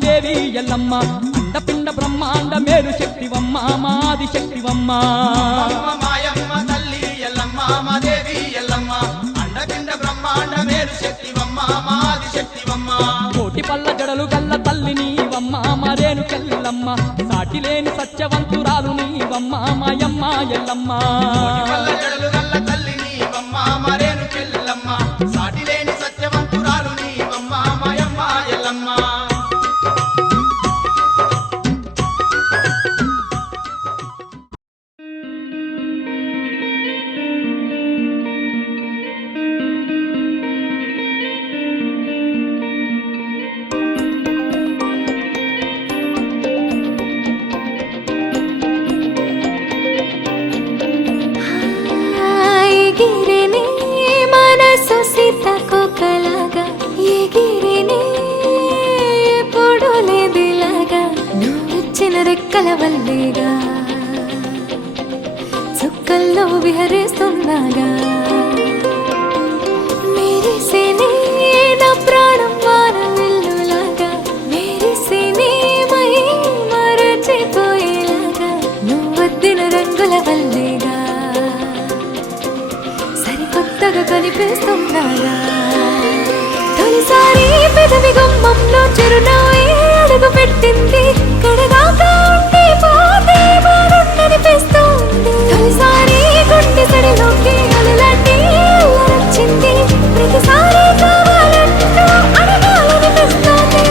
దేవి ఎల్లమ్మ అండపిండ బ్రహ్మాండ మేలు శక్తివమ్మ మాది శక్తివమ్మ మాయమ్మ తల్లి ఎల్లమ్మ మా దేవి ఎల్లమ్మ అండపిండ బ్రహ్మాండ మేలు శక్తివమ్మ మాది శక్తివమ్మ కోటి పల్ల జడలు గల్ల తల్లి నీవమ్మ మరేను కెల్లమ్మ సాటి లేని సత్యవంతురాలు నీవమ్మ మాయమ్మ ఎల్లమ్మ జడలు గల్ల తల్లి నీవమ్మ మరేను కెల్లమ్మ సాటి లేని సత్యవంతురాలు నీవమ్మ మాయమ్మ ఎల్లమ్మ రెక్కలవల్లిగా చుక్కల్లో విహరిస్తున్నాగా మెరిసేనే నా ప్రాణం వానవిల్లులాగా మెరిసేనే మై మరచిపోయేలాగా నువ్వొద్దిన రంగుల వల్లిగా సరికొత్తగా కనిపిస్తున్నాగా తొలిసారి పెదవి గుమ్మంలో చిరునవ్వే అడుగు పెట్టింది కడదాకా ఉండి పోతే బాగుండనిపిస్తుంది తొలిసారి గుండె సడిలోకి అలలాంటి అల్లరొచ్చింది ప్రతిసారి కావాలంటూ అడగాలనిపిస్తుంది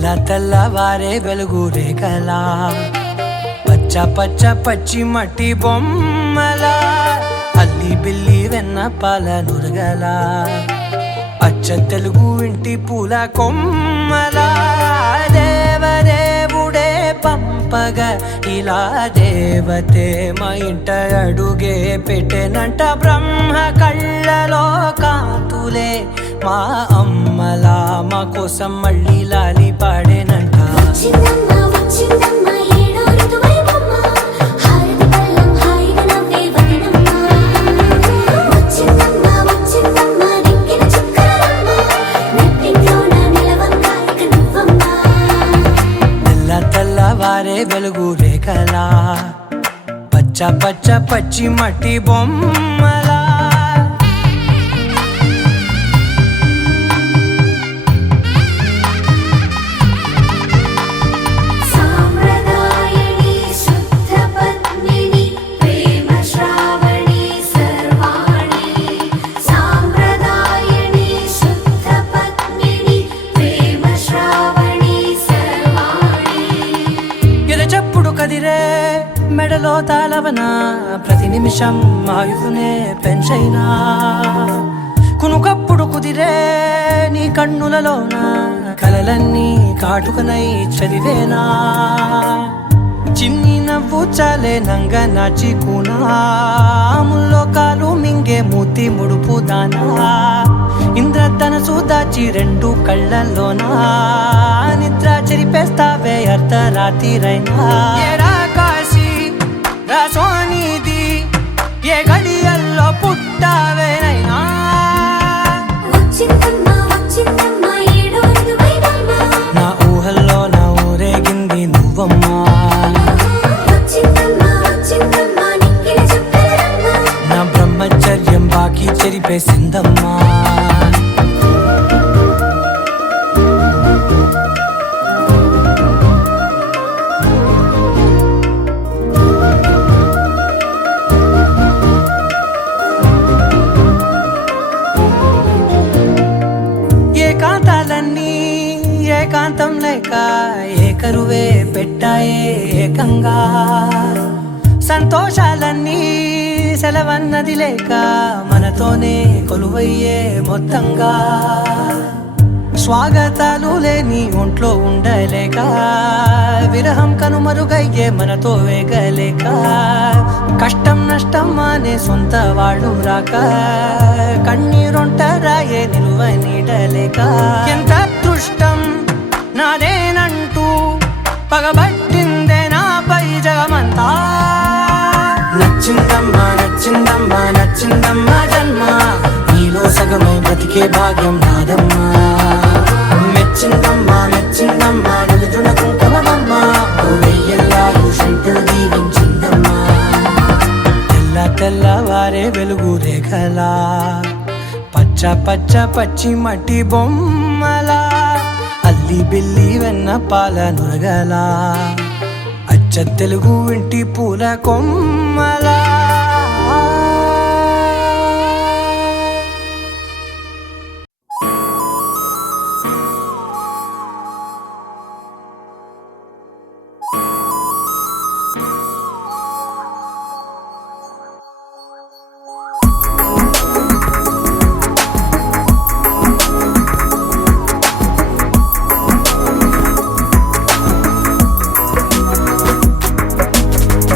తెల్లవారే వెలుగు రేఖలా పచ్చ పచ్చ పచ్చి మట్టి బొమ్మలా అల్లి బిల్లి వెన్న పాల నురగలా అచ్చ తెలుగు ఇంటి పూల కొమ్మలా దేవదేవుడే పంపగా ఇలా దేవతే మా ఇంట అడుగే పెట్టెనంట బ్రహ్మ కళ్ళలో కాంతులే మా అమ్మలా మా కోసం మళ్ళీ లాలి పాడేనంట వచ్చిందమ్మా వచ్చిందమ్మా ఏడో ఋతువైవమ్మ హారతి పళ్ళం హాయిగా నవ్వే వదనమ్మ వచ్చిందమ్మా వచ్చిందమ్మా దిక్కిన చుక్కలమ్మ నెట్టింట్లోన నిలవంగా ఇక నువ్వమ్మా తెల్లవారే వెలుగు రేఖలా పచ్చ పచ్చ పచ్చి మట్టి బొమ్మలా సాంప్రదాయని శుద్ధ పద్మిని ప్రేమ శ్రావణి సర్వాణి సాంప్రదాయని శుద్ధ పద్మిని ప్రేమ శ్రావణి సర్వాణి ఎరచప్పుడు కదిరే మెడలో తాళవన ప్రతి నిమిషం ఆయుధునే పెంచైనా కునుకప్పుడు కుదిరే నీ కన్నులలోన కలలన్నీ కాటుకనై చదివేనా చిన్ని నవ్వు చాలే నంగ నాచి కూనాముల్లో కాలు మింగే మూతి ముడుపు దానా ఇంద్రధనసు దాచి రెండు కళ్ళల్లోనా నిద్ర చెరిపేస్తావే అర్ధరాత్రిరైనా ఏడా కాశీ రాసోనిది ఏ గడియల్లో పుట్టావేనైనా వచ్చిందమ్మా వచ్చిందమ్మా ఏడో ఋతువైవమ్మ నా ఊహల్లో నా ఊరేగింది నువ్వమ్మా వచ్చిందమ్మా వచ్చిందమ్మా నిక్కిన చుక్కలమ్మ నా బ్రహ్మచర్యం బాకీ చెరిపేసిందమ్మా ఏకాంతాలన్నీ ఏకాంతం లేక ఏకరువే పెట్టాయే ఏకంగా సంతోషాలన్నీ సెలవన్నది లేక మనతోనే కొలువయ్యే మొత్తంగా స్వాగతాలు లేని ఒంట్లో ఉండలేక విరహం కనుమరుగయ్యే మనతో వేగలేక కష్టం నష్టం అనే సొంత వాళ్ళు రాక కన్నీరొంటరాయే నిలువ నీడలేక ఎంత అదృష్టం నాదేనంటూ పగబట్టిందే నాపై జగమంతా నచ్చిందమ్మా నచ్చిందమ్మా నచ్చిందమ్మా జన్మ నీలో సగమై బ్రతికే భాగ్యం నాదమ్మా మెచ్చిందమ్మా మెచ్చిందమ్మా నిలుచున కుంకుమమ్మా వెయ్యల్లాగు శంకులు దీవించిందమ్మా తెల్లవారే వెలుగు రేఖలా పచ్చ పచ్చ పచ్చి మట్టి బొమ్మలా అల్లి బిల్లి వెన్న పాల నురగలా అచ్చ తెలుగు ఇంటి పూల కొమ్మలా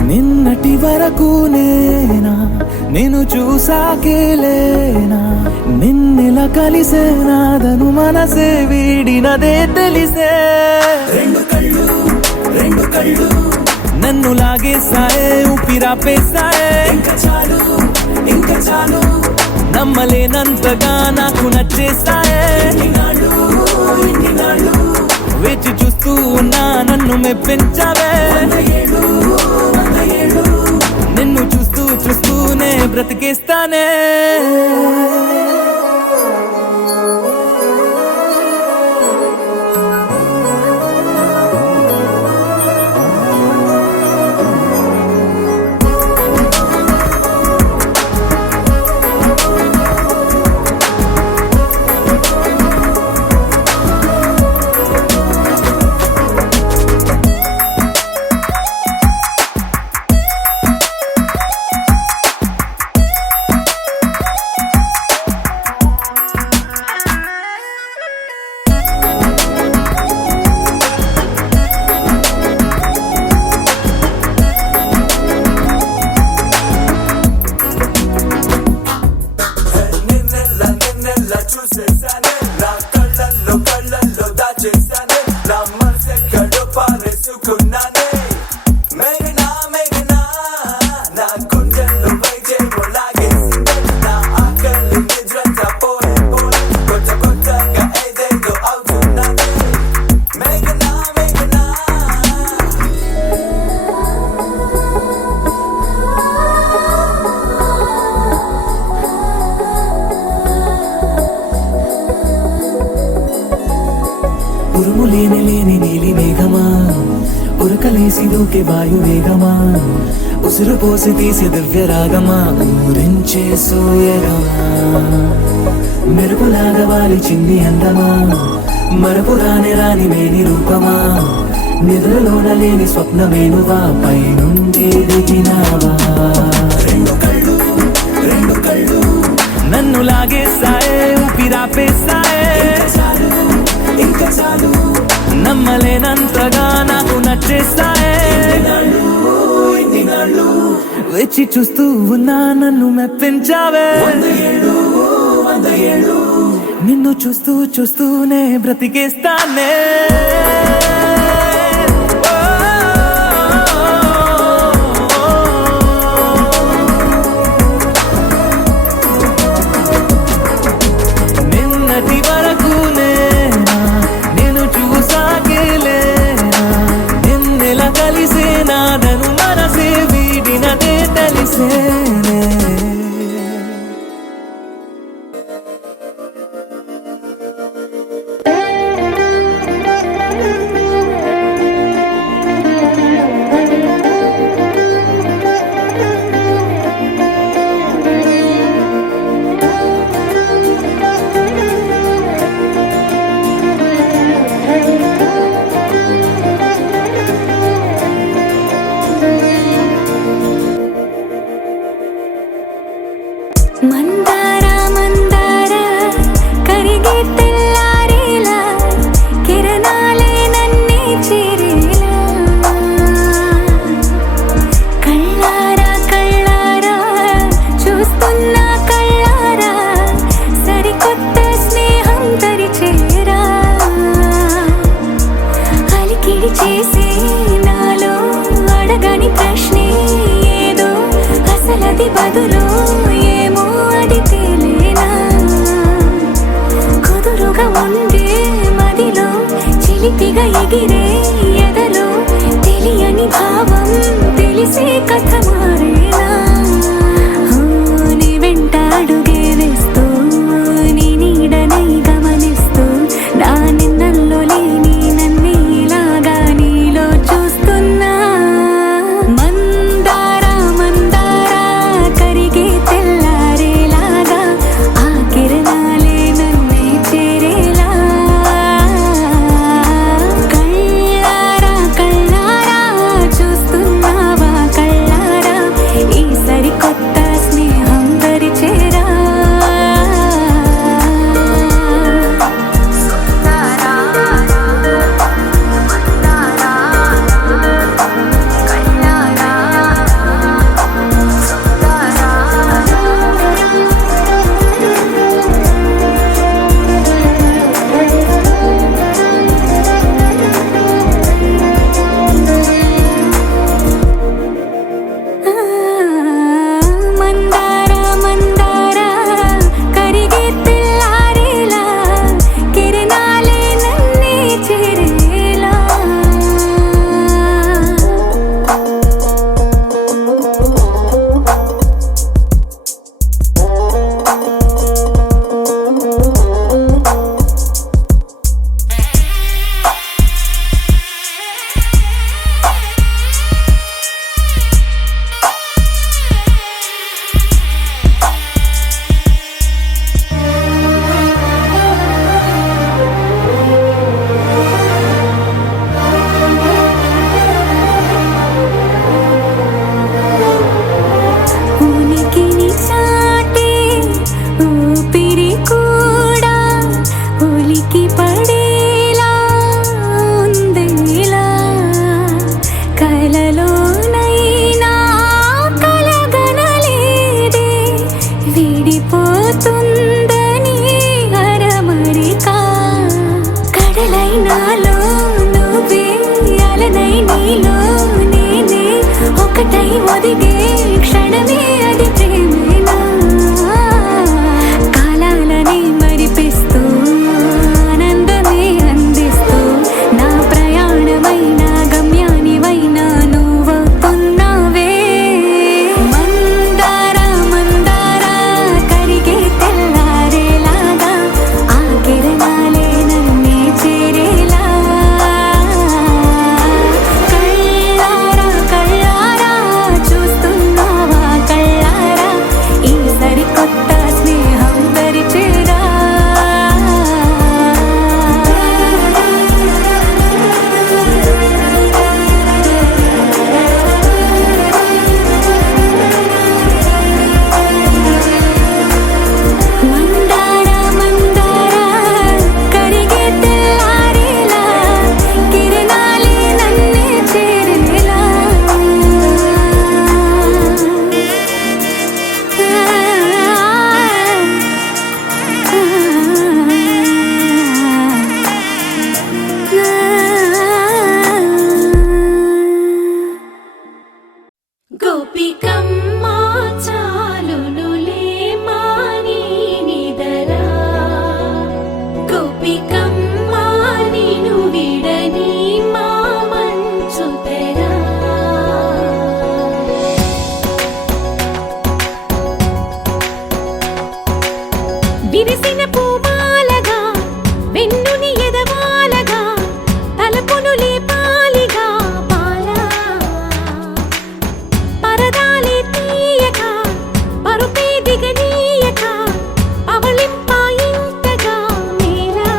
నిన్నటి వరకు నేనా నేను చూసాకేలేనా నిన్నెలా కలిసేనాదను మనసే వీడినదే తెలిసే రెండు కళ్ళు నన్ను లాగేసాయే ఊపిరాపేసాయే ఇంకా చాలు నమ్మలేనంతగా నాకు నచ్చేసాయే వేచి చూస్తూ ఉన్నా నన్ను మెప్పించావే నిన్ను చూస్తూ చూస్తూనే బ్రతికేస్తానే ఉరుము లేని లేని నీలి మేఘమా ఉరకలేసి దూకే వాయు వేగమా ఉసురు పోసి తీసి దివ్య రాగమా ఊరించే సూయగమా మెరుపులాగా వాలి చింది అందమా మరపు రాని రాని మేని రూపమా నిద్రలోన లేని స్వప్నమేనువా పైనుండి దిగినావా రెండు కళ్ళు నన్ను లాగేసాయే ఊపిరాపేసాయే ఇంకా చాలు నమ్మలేనంతగా నాకు నచ్చేసాయే వచ్చి చూస్తూ ఉన్నా నన్ను మెప్పించావే నిన్ను చూస్తూ చూస్తూనే బ్రతికేస్తానే నిన్నటి వరకు నేను చూసాకేలేనా నిన్నెలా కలిసేనా నన్ను మనసే వీడినదే తెలిసేనే మందార మందార కరిగే తెల్లారేలా కిరణాలే నన్నే చేరేలా కళ్ళారా కళ్ళారా చూస్తున్నా కళ్ళారా సరికొత్త స్నేహం తరిచేరా అలికిడి చేసే నాలో అడగని ప్రశ్నే ఏదో అసలది బదులు ఏమో అది తేలేనా కుదురుగా ఉండే మదిలో చిలిపిగా ఎగిరే ఎదలో తెలియని భావం తెలిసే కథ మారేనా నీ వెంట అడుగే వేస్తూ నీ నీడనై గమనిస్తూ నా నిన్నల్లో లేని నన్నే ఇలాగా నీలో చూస్తున్నా మందార మందార కరిగే తెల్లారేలాగా ఆ కిరణాలే నన్నే చేరేలా కళ్ళారా కళ్ళారా చూస్తున్నావా కళ్ళారా ఈ సరికొత్త స్నేహం పరిచేరా మందార మందార కరిగే తెల్లారేలా కిరణాలే నన్నే చేరేలా ఉనికిని చాటే ఊపిరి కూడా ఉలికి పడేలా ఉందేలా కలలోనైనా కలగనలేదే విడిపోతుందని అరమరికా కడలైనాలో నువ్వే అలనై నీలో నేనే ఒకటై ఒదిగే క్షణమే అది ప్రేమేనా కాలాలని మరిపిస్తూ ఆనందమే అందిస్తూ నా ప్రయాణమైన గమ్యానివైనా నువ్వవుతున్నావే మందార మందార కరిగే తెల్లారేలాగా ఆ కిరణాలే నన్నే చేరేలా విరిసిన పూమాలగా వెన్నుని ఎదవాలగా తలపును లేపాలిగా బాలా పరదాలే తీయక పరుపే దిగనీయక అవలింపాయింతగా మేలా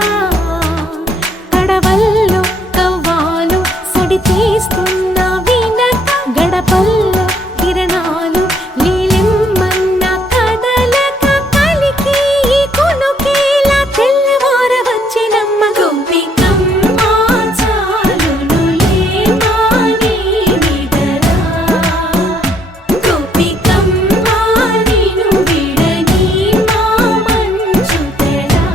కడవల్లో కవ్వాలు సడి తీస్తున్న వినక గడపల్లో కిరణాలు లీలిమ్మన్న కదలక కలికి ఈ కొనుకేలా తెల్లవార వచ్చినమ్మ గోపికమ్మ చాలునులే మాని నిదరా గోపికమ్మ నిను విడని మా మంచు తెరా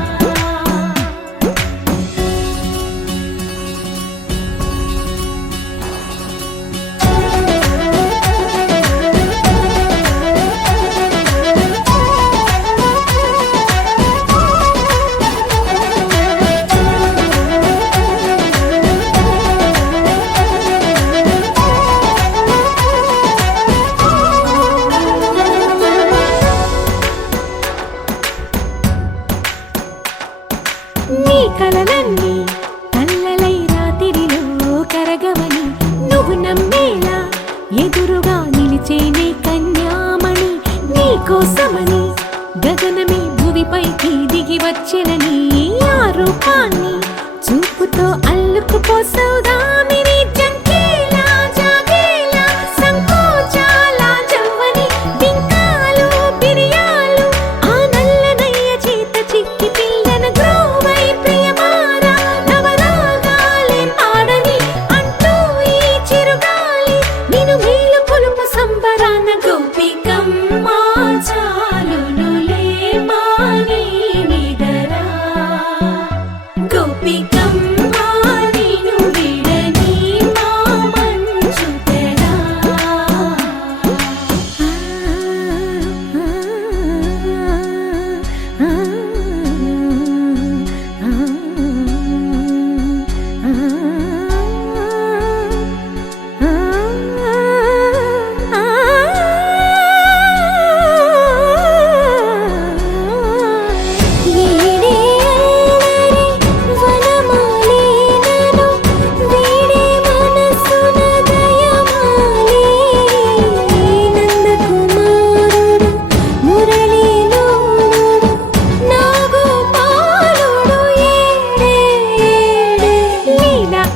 నీ కలలన్నీ కల్లలై రాత్రిలో కరగవని నువ్వు నమ్మేలా ఎదురుగా నిలిచేనే కన్యామణి నీ కోసమని గగనమే భూమిపైకి దిగి వచ్చెనని ఆ రూపాన్ని చూపుతో అల్లుకుపోసౌదామిని జంకేలా జాగేలా సంకోచాల జవ్వని బింకాలు బిరియాలు ఆ నల్లనయ్య చేత చిక్కి పిల్లన గ్రోవై ప్రియమారా నవరాగాలే పాడని అంటూ ఈ చిరుగాలి నిన్ను మేలు కొలుపు సంబరాన గోపికమ్మ చాలునులే మాని నిదరా గోపికమ్మ నిను విడని మా మంచు తెరా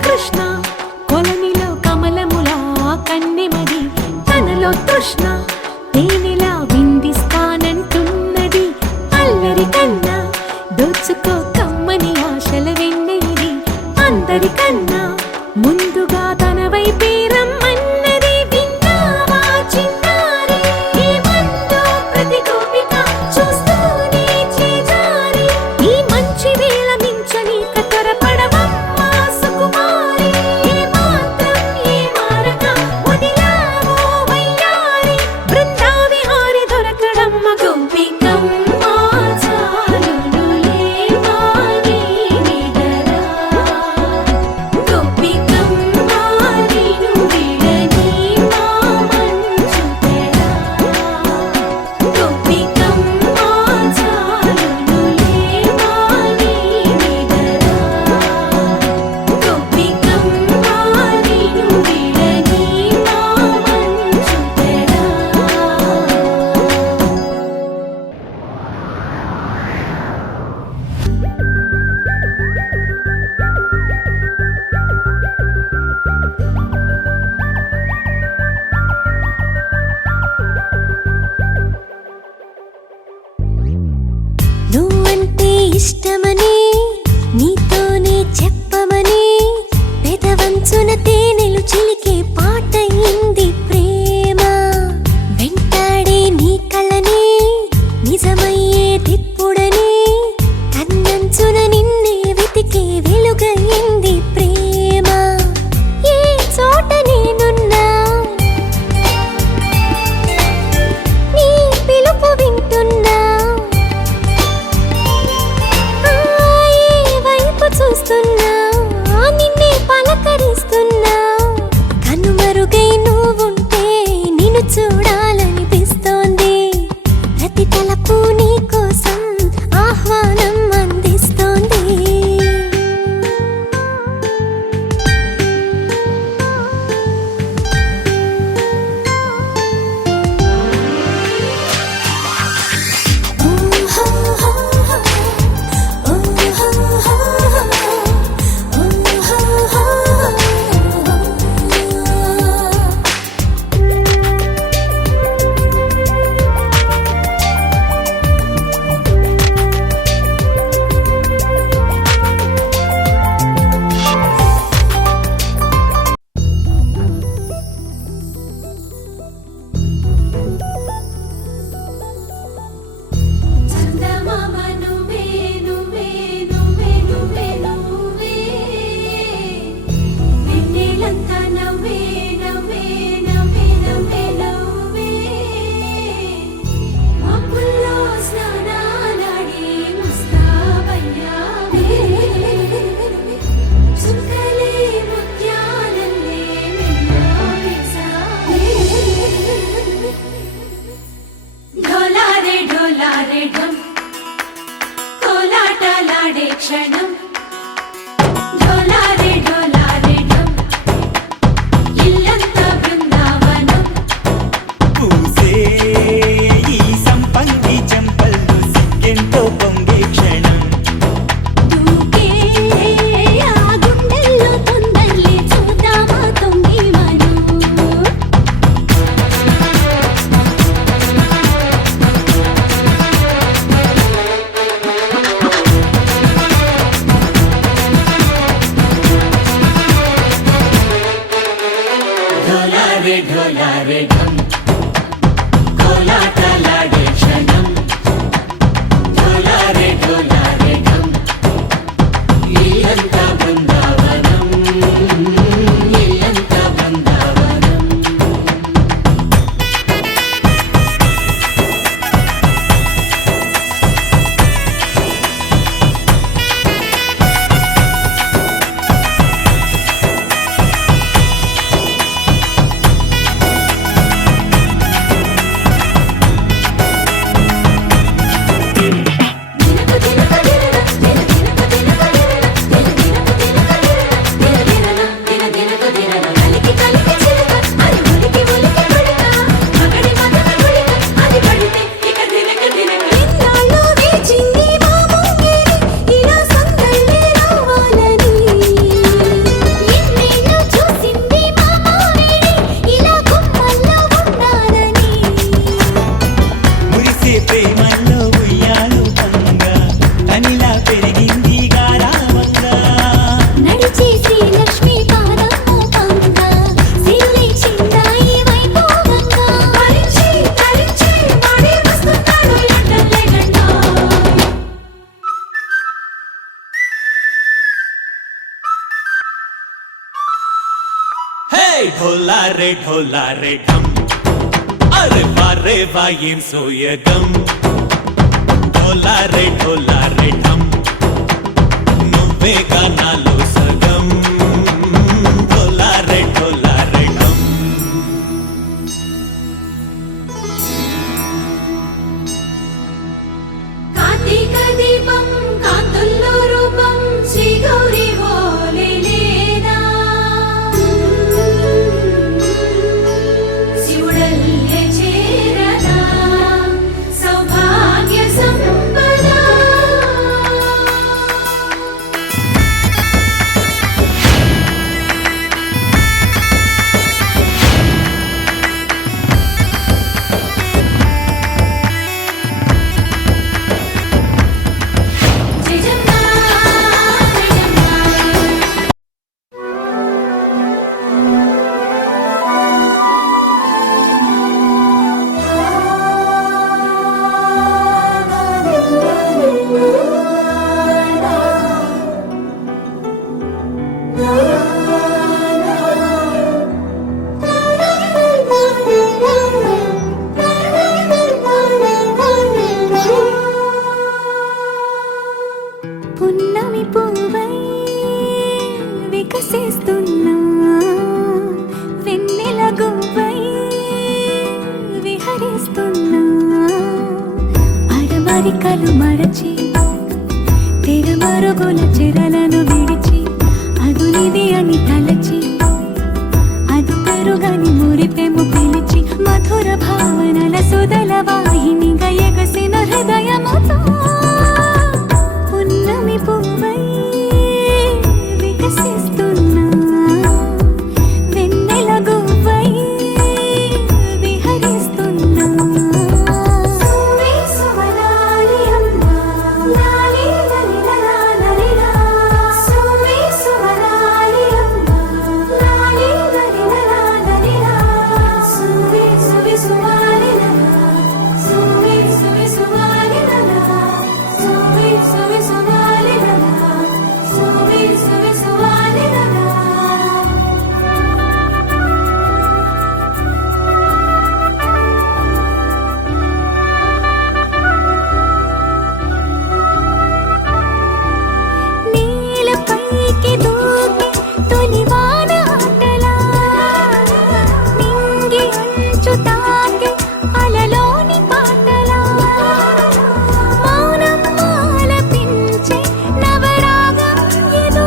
కృష్ణ కొలనిలో కమలములా కన్నెమది తనలో తృష్ణ తేనెలా విందిస్తానంటున్నది అల్లరి కన్నా దోచుకో కమ్మని ఆశల వెన్నెయిది అందరికన్నా ముందుగా తన వైపే రమ్మన్నది విన్నావా చిన్నారి ఏమందో ప్రతి గోపిక చూస్తూనే చేజారి ఈ మంచి వేళ మించనీక త్వరపడవమ్మ సుకుమారి ఏ మాత్రం ఏ మారక వదిలావో వయ్యారి బృందావిహారి దొరకడమ్మ గోపికమ్మ చాలునులే మాని నిదరా గోపికమ్మ నిను విడని మా మంచు తెరా గోపికమ్మ చాలునులే మాని నిదరా గోపికమ్మ నిను విడని మా మంచు తెరా నువ్వంటే ఇష్టమని నీతోనే చెప్పమని పెదవంచున తేనెలు చిలికే పాటయింది ప్రేమ వెంటాడే నీ కళ్ళని నిజమయ్యే దిప్పుడని కన్నంచున నిన్నే వెతికే వెలుగయింది ప్రేమ ఏ చోట నేనున్నా నీ పిలుపు వింటున్నా ఏ వైపు చూస్తున్నా నిన్నే పలకరిస్తున్నా కను ढोला रे ढम अरे वारे वायें सोयगम ढोला रे ढम నువ్వే గానాలో సగం ढोला रे ढम కార్తీక దీపం కాంతుల్లో రూపం శ్రీ గౌరీ ఓలే లేదా శివుడల్లే చేరదా సౌభాగ్య సంపద జయజమ్మా జయజమ్మా పున్నమి పువ్వై వికసిస్తున్నా వెన్నెల గువ్వై విహరిస్తున్నా అడమరికలు మరచి తెరమరుగుల చెరలను విడిచి అదునిది అని తలచి అదు పెరుగని మురిపెము పిలిచి మధుర భావనల సుదల వాహినిగా ఎగసిన హృదయముతో పున్నమి పువ్వై వికసిస్తున్నా వెన్నెల గువ్వై విహరిస్తున్నా సుమే సువలాలి అమ్మా లాలి లలిలా లలిలా సుమే సువలాలి అమ్మా లాలి లలిలా లలిలా సువే సువే సువాలిలా సువే సువే సువాలిలా సువే సువే సువాలిలా సువే సువే సువాలిలా నీలపైకి దూకి తొలివాన ఆటలా నింగి అంచు తాకి అలలోని పాటలా మౌనం ఆలపించే నవరాగం ఏదో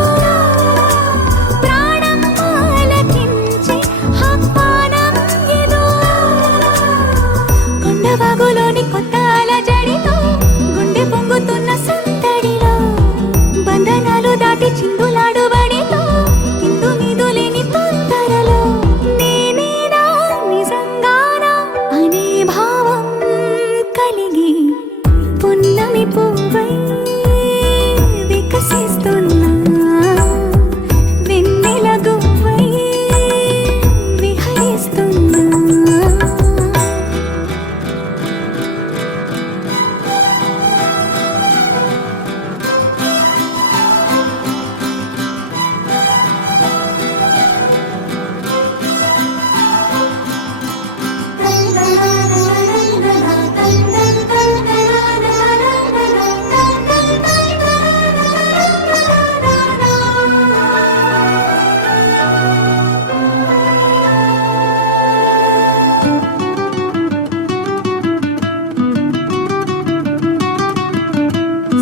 ప్రాణం ఆలకించే ఆహ్వానం ఏదో కొండవాగులోని కొత్త అలజడితో గుండె పొంగుతున్న సందడిలో బంధనాలు దాటి చిందులాడు బడిలో ఇందు మీదు లేని తొందరలో నేనేనా నిజంగానా అనే భావం కలిగి పున్నమి పువ్వై వికసిస్తున్నా వెన్నెల గువ్వై విహరిస్తున్నా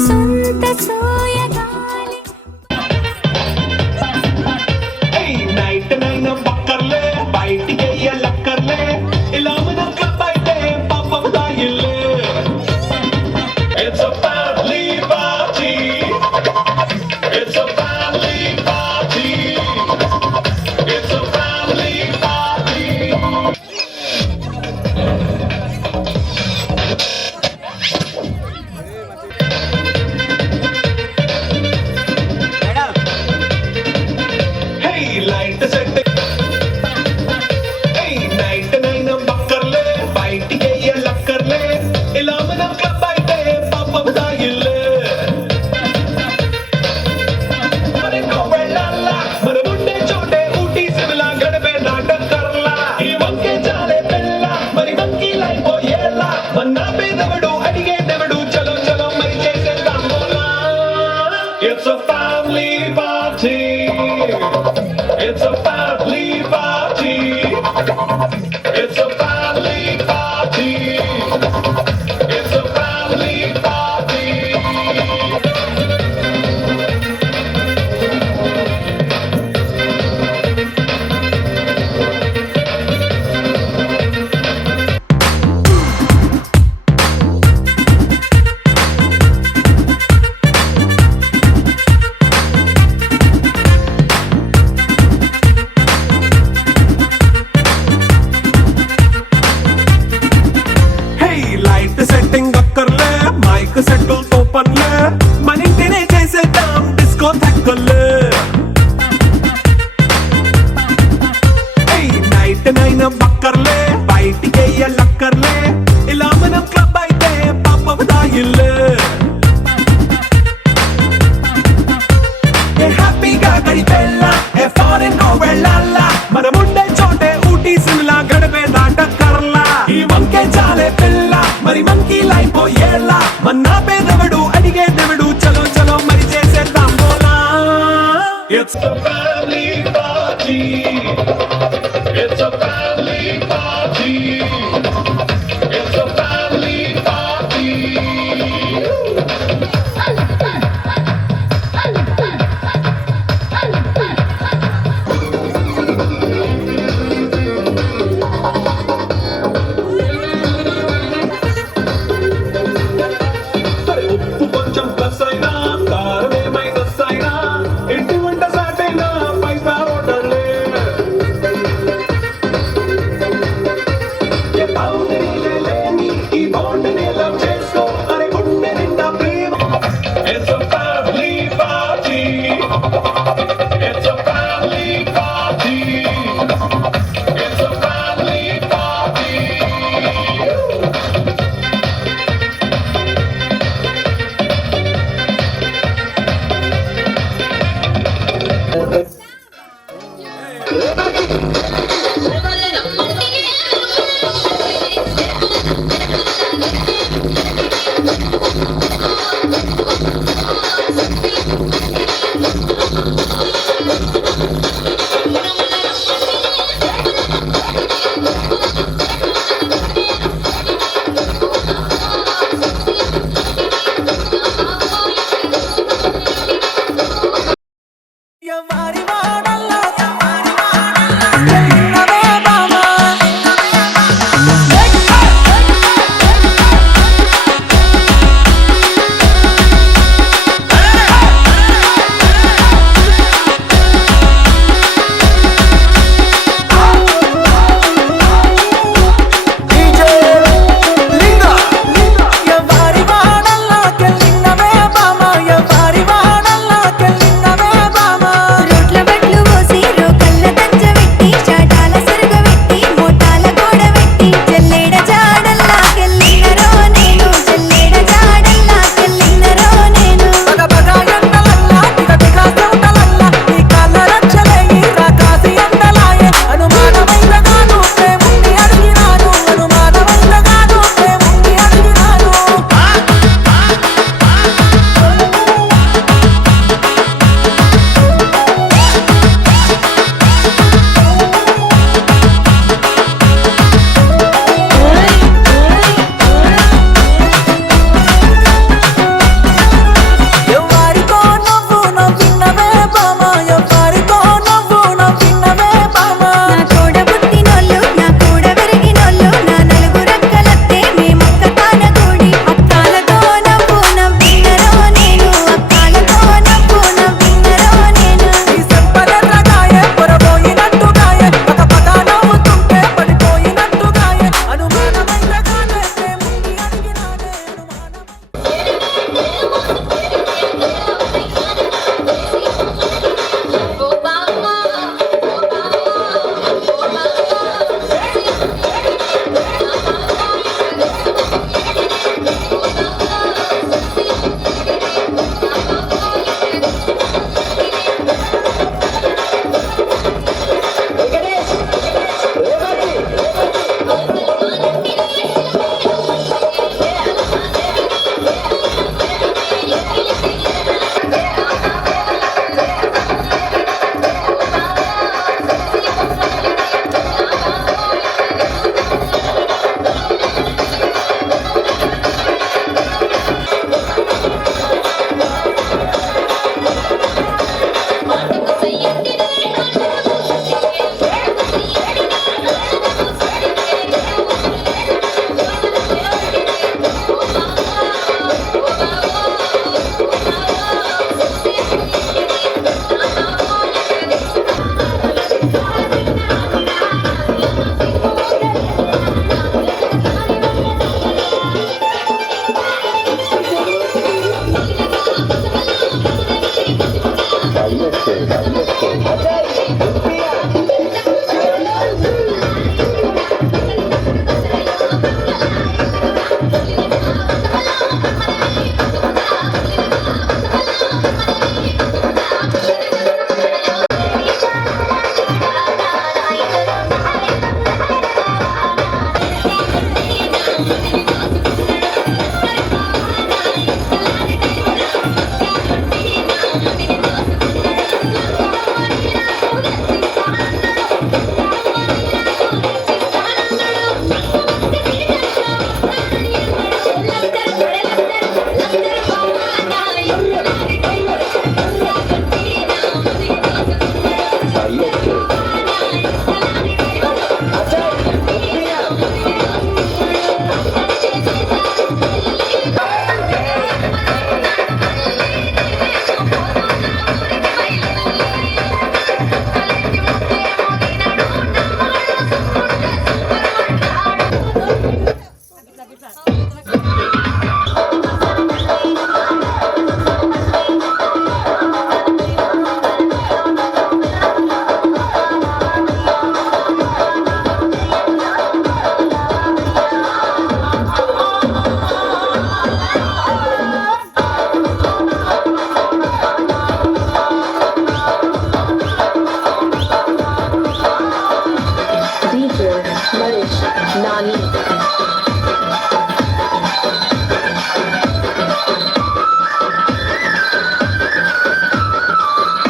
సొంత సోయగాలి నైట్ నైన్ పక్కర్లే బయటికి లక్కర్లే ఇలా మనక బయటే పాపం దాయిల్లే It's a family party. It's a family party. It's a family party. It's a family party.